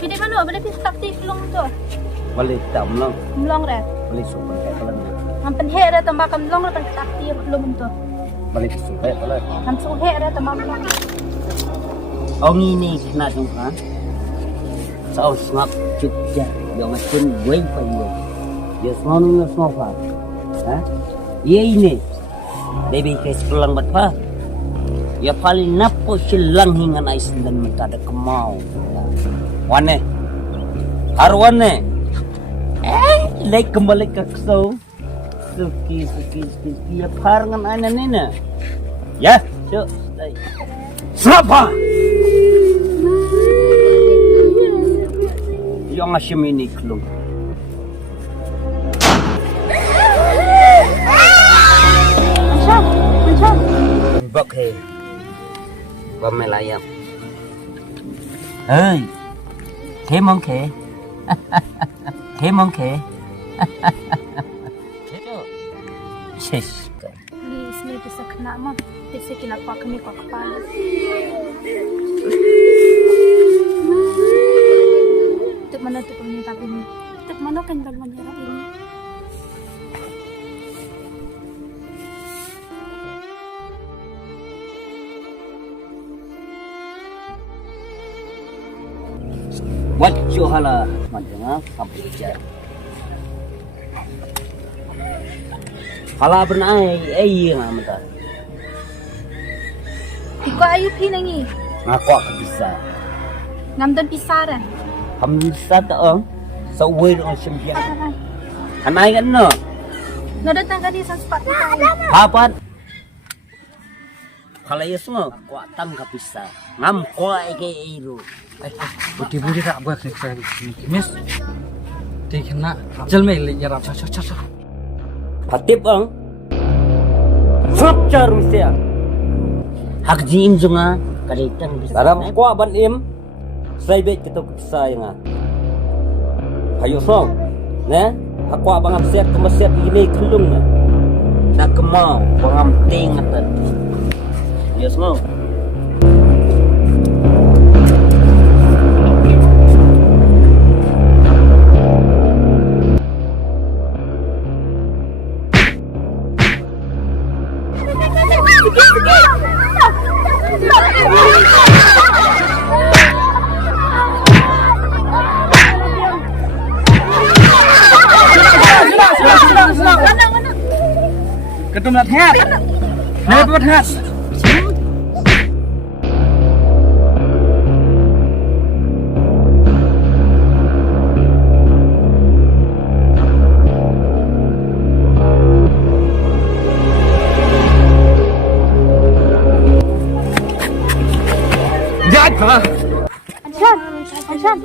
Pidi mana? Boleh pis tak tik long tu. Balik tam lang. Long re. Balik sumpah kayak pelan. Hampen he re tambah kam long re pen tak tik long tu. Balik sumpah pelan. Ham su he re tambah long. Ông ini kena jumpa. Sao ngap chụp cha, yang asin quay phải người. Dia semua ni semua apa? Ha? Ia ini. Debi ke selang batpa. Ya paling napo silang hingga nais dan minta ada kemau. Wane. Harwane. Like kembali ke kesau. Suki. Ya parangan anak nina. Ya, cuk. Siapa? Yang asyam ini kelung. Macam. Bak he. Bamelayam. Hey. Kemong ke? Kemong ke? Yes. Please, ni bisa kena mah. Bisa kena pak ni pak kepala. Tuk mana tu punya tapi ni? Tuk mana kan kalau menyerap ini? Buat juhala macam sampai jar. Hala bernai mata. Iko ayu pi nangi. Ngaku aku bisa. Ngam don pisar. Bisa tak ang? Sa uwi ng simpiyan. Anay kan no? No datang kadi sa spot ni. Hapat. Kalayas mo, kuatang ka bisa. Ngam ko ay kay iro. Budi tak buat nih saya mis di kena jelme lihat apa Patip ang. Sap charung siya. Hak jiim junga kalitan bisa. Dalam ko ban im. Say bet kita kisah nga. Hayo song. Ne? Aku abang siap kemasiap ini kelung na. Nak kemau bangam tingatan. Yes mo. Ketum lihat hat, lihat buat hat. Jangan. Anjan.